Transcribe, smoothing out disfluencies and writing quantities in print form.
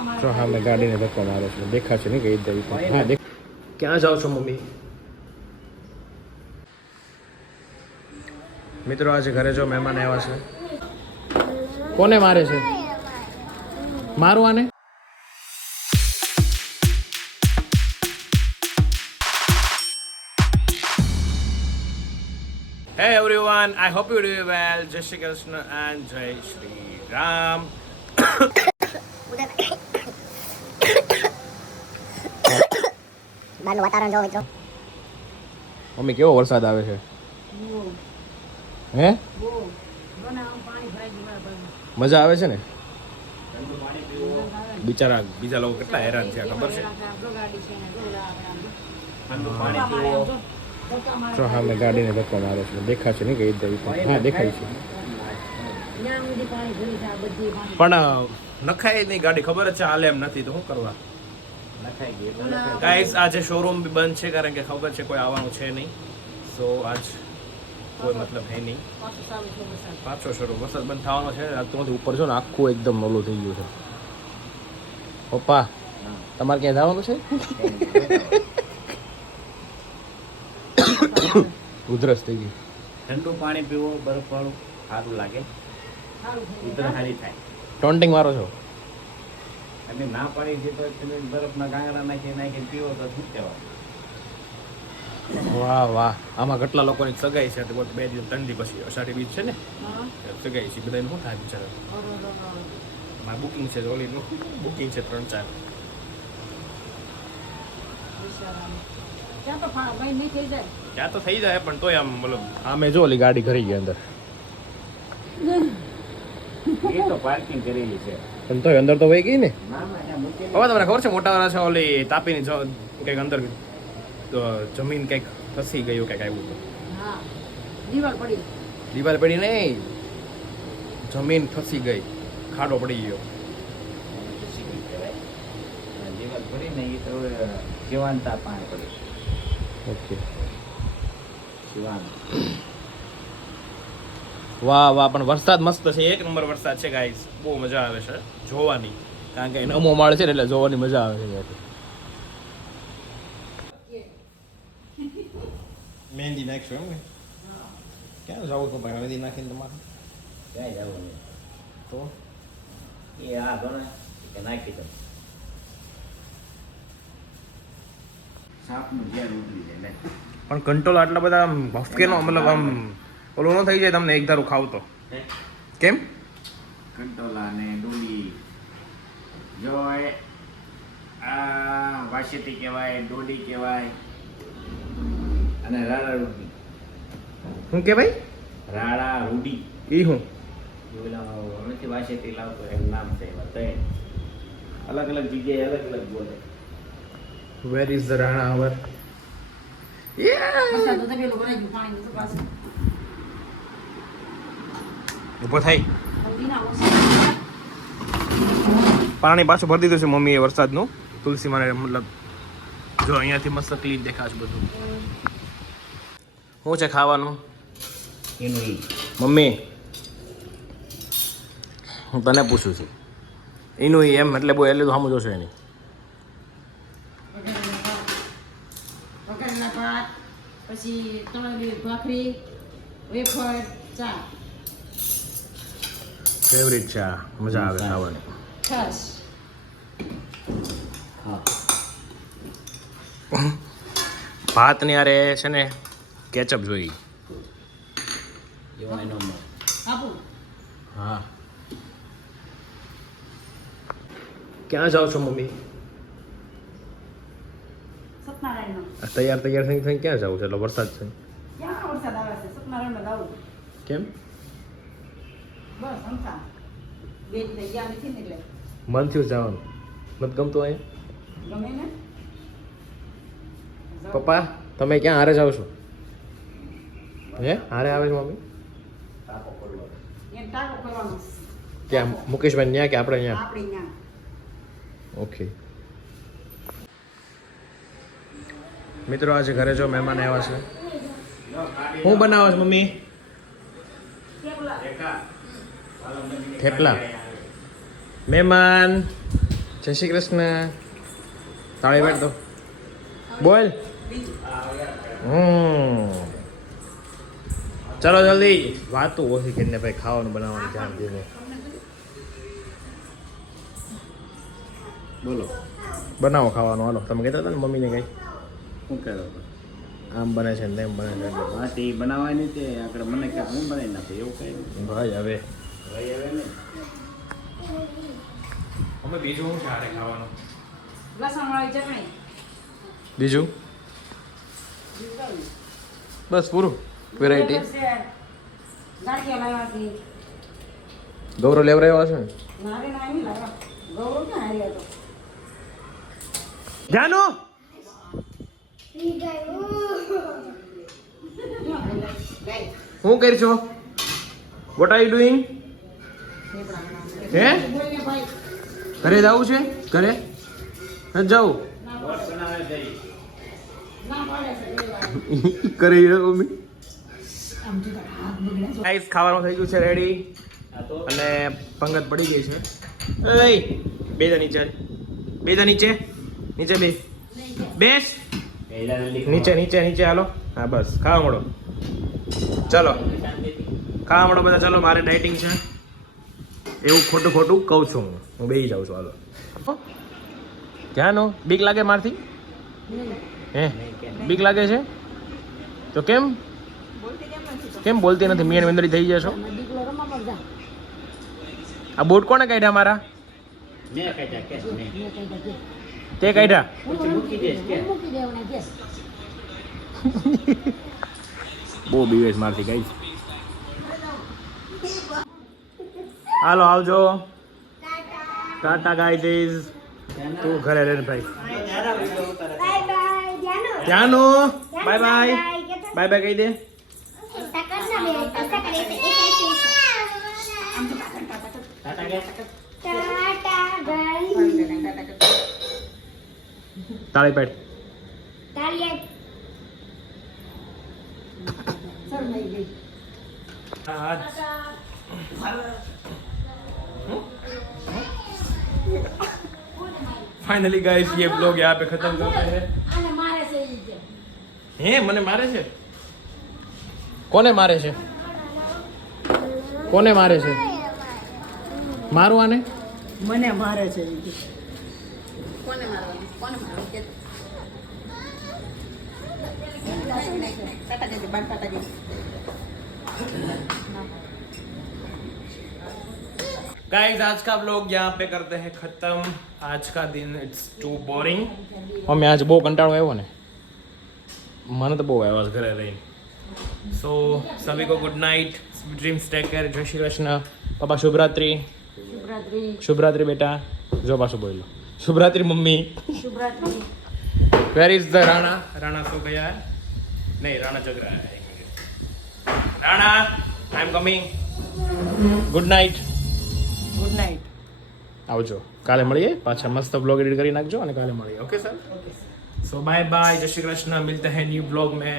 જો હા મેં ગાડીને ધક્કો મારો છે દેખાશે નહીં કઈ દઈ હા દેખ ક્યાં જાઓ છો મમ્મી મિત્રો આજે ઘરે જો મહેમાન આવ્યા છે કોને મારે છે મારું આને Hey everyone, I hope you do well. Jai Shri Krishna and Jai Shri Ram. બહારનું વાતાવરણ જો મિત્રો મમ્મી કેવો વરસાદ આવે છે હે મજા આવે છે ને બિચારા બીજા લોકો કેટલા હેરાન થયા ખબર છે જો હા મેં ગાડીને ધક્કો મારો છે દેખાશે નહીં કઈ દઈ હા દેખાય છે પણ નખાય નહીં ગાડી ખબર જ છે હાલે એમ નથી તો શું કરવા ગાઈસ આજે શોરૂમ બી બંધ છે કારણ કે ખબર છે કોઈ આવવાનું છે નહીં સો આજ કોઈ મતલબ હે નહીં પાછો શોરૂમ વરસાદ બંધ થવાનો છે તમારી ઉપર છો ને આખું એકદમ ઓલું થઈ ગયું છે પપ્પા તમારે ક્યાં જવાનું છે ઉધરસ થઈ ગઈ ઠંડુ પાણી પીવો બરફ વાળું સારું લાગે ઉધરસ સારી થાય ટોન્ટિંગ મારો છો અને ના પાડી છે તો તમે બરફના ગાંગડા નાખી પીવો તો શું કહેવાય વાહ વાહ આમાં કેટલા લોકોની સગાઈ છે 2 દિવસ 3 દિવસ પછી અષાઢી બીજ છે ને સગાઈ છે બધાને શું થાય બિચારા મારે બુકિંગ છે ઓલીનું બુકિંગ છે 3-4 ત્યાં તો થઈ જાય પણ તોય આમ મતલબ આમે જો ઓલી ગાડી ઘરી ગઈ અંદર એ તો પાર્કિંગ કરેલી છે પણ તોય અંદર તો વહી ગઈ ને ના ના અહીંયા મૂકેલી હવે તમને ખબર છે મોટા વાળા છે ઓલી તાપીની કંઈક અંદર જમીન કંઈક ફસી ગયું કંઈક આવ્યું હતું દિવાલ પડી નહીં જમીન ફસી ગઈ ખાડો પડી ગયો દિવાલ પડી ને એ તો જીવાનતા પાણી પડી ઓકે જીવાન વાહ વાહ પણ વરસાદ મસ્ત છે 1 નંબર વરસાદ છે ગાઈસ બહુ મજા આવે છે જોવાની કારણ કે નમો માળ છે ને એટલે જોવાની મજા આવે છે મહેંદી નાખશો એમ ને ક્યાં જાવ તો ભાઈ મહેંદી નાખીને તમારે ક્યાં જવું નહીં તો એ આ ગણે કે નાખી દો સાપનું ઝેર ઉતરી જાય ને પણ કંટ્રોલ આટલા બધા આમ ભફકેનો મતલબ આમ ઓલું ન થઈ જાય તમને એક ધારું ખાવ તો કેમ કંટોલા ને ડોલી જો આ વાસેટી કહેવાય ડોલી કહેવાય અને રાડા રૂડી શું કે ભાઈ રાડા રૂડી એ હું હમણાંથી વાસેટી લાવતો એમ નામ છે એવા ત્રણ અલગ અલગ જગ્યાએ અલગ અલગ બોલે વેર ઇઝ ધ રાણા અવર ઉભો થઈ પાણી પાછું ભરી દીધું છે મમ્મીએ વરસાદનું તુલસી માને મતલબ જો અહીંયાથી મસ્ત ક્લીન દેખાશે બધું શું છે ખાવાનું એનું મમ્મી હું તને પૂછું છું એનું એમ એટલે બહુ એટલે તો સામું જોશે એની પછી તળેલી ભાખરી વેફર ચા ફેવરિટ છે આ મજા આવે ખાવાની છાશ ભાતની યારે છે ને કેચઅપ જોઈ એવા એનો આપું હા ક્યાં જાઓ છો મમ્મી સત્યનારાયણનો તૈયાર થઈને ક્યાં જાવ છે એટલે વરસાદ છે ક્યાં વરસાદ આવે છે સત્યનારાયણમાં ગાવું કેમ બસ સમથા બે થઈ ગયા નથી ને એટલે મન થયું જવાનું નથી ગમતું અહીંયા ગમે ને પપ્પા તમે ક્યાં હારે જાઓ છો હે હારે આવે છે મમ્મી ટાંકો ખોલવાનો એ ટાંકો કરવાનો ક્યાં મુકેશભાઈ ત્યાં કે આપણે અહીંયા આપણે ત્યાં ઓકે મિત્રો આજે ઘરે જો મહેમાન આવ્યા છે હું બનાવો છો મમ્મી થેપલા મહેમાન જય શ્રી કૃષ્ણ. તાળી પાડ દો. બોલ. ચલો જલ્દી. વાતું ઓછી કરીને ભાઈ ખાવાનું બનાવવાનું ધ્યાન દીધું. બોલો બનાવો ખાવાનું. હાલો તમે કહેતા હતા ને મમ્મીને કઈ શું કરો આમ બને છે ને તેમ બને છે. હા તે બનાવવાની તે આગળ મને કે હું બનાવી નાખું એવું કઈ નહીં. ભાઈ હવે ભાઈ હવે ને અમે બીજું શું છે હારે ખાવાનું? લસણવાળી ચટણી. બીજું બસ પૂરું. વેરાયટી ગાંઠિયા લાવ્યા છે. ગૌરવ લેવરાયો હશે ને? નારે ના નહીં લાવ્યા. ગૌરવ ક્યાં હાર્યો હતો? જાનો શું કરશો? What are you doing? હે ઘરે જવું છે? ઘરે નથી જવું? વોટ બનાવે જઈ ના પાડે છે લેવા. કરી મમ્મી. આમ જો તારા હાથ બગડ્યા છે. ગાઈસ ખાવાનું થઈ ગયું છે રેડી આ તો અને પંગત પડી ગઈ છે. એય બે જા નીચે. બે જા નીચે. નીચે બે. બેસ. નીચે નીચે નીચે હાલો. હા બસ ખાવા મળો. ચલો ખાવા મળો બધા. ચાલો મારે ડાયટિંગ છે એવું ખોટું ખોટું કહું છું હું બેસી જાઉં છું. હાલો ક્યાંનો બીક લાગે મારથી? હે બીક લાગે છે તો કેમ કેમ બોલતી નથી? મીણ મેંદરી થઈ જશો. દીકરો રમવા મળતા. આ બોટ કોને કાઢ્યા મારા? મેં કાઢ્યા કે મેં મેં કઈ દે. તે કાઢ્યા? પછી મૂકી દઈશ કે મૂકી દેવાના કે. બહુ બીવેશ મારથી ગઈ. હાલો આવજો. ટાટા ગાઈઝ. તું ઘરે રહે ભાઈ. ત્યાંનો બાય બાય. બાય બાય કહી દે. ટાટા ગયા તાળી પાડ. શરમાઈ ગઈ. फाइनली गाइस ये ब्लॉग यहाँ पे खत्म करते हैं. આને મારે છે ઈ કે. હે મને મારે છે? કોને મારે છે? કોને મારે છે? મારું આને? મને મારે છે ઈ કે. કોને મારવાનું? કોને મારવાનું કે? કાટા જજે બાર કાટા જજે. गाइस आज का ब्लॉग यहाँ पे करते हैं खत्म. आज का दिन इट्स टू बोरिंग. અમે આજ બહુ કંટાળો આવ્યો ને. મને તો બહુ આવ્યો આજ ઘરે રહીને. સો સभी को good night. Dreams take care. जय श्री कृष्ण. पापा शुभ रात्रि. શુભરાત્રી. शुभ रात्रि बेटा. जो पासो बोलो शुभ रात्रि मम्मी. શુભરાત્રી. Where is the Rana? Rana सो गया है? नहीं राणा जग रहा है. Rana I am coming. Good night. Good night. આવજો. કાલે મળીએ પાછા. મસ્ત બ્લોગ એડિટ કરી નાખજો અને કાલે મળીએ. Okay sir. So bye bye. જય શ્રી કૃષ્ણ. મિલતે हैं न्यू ब्लॉग में.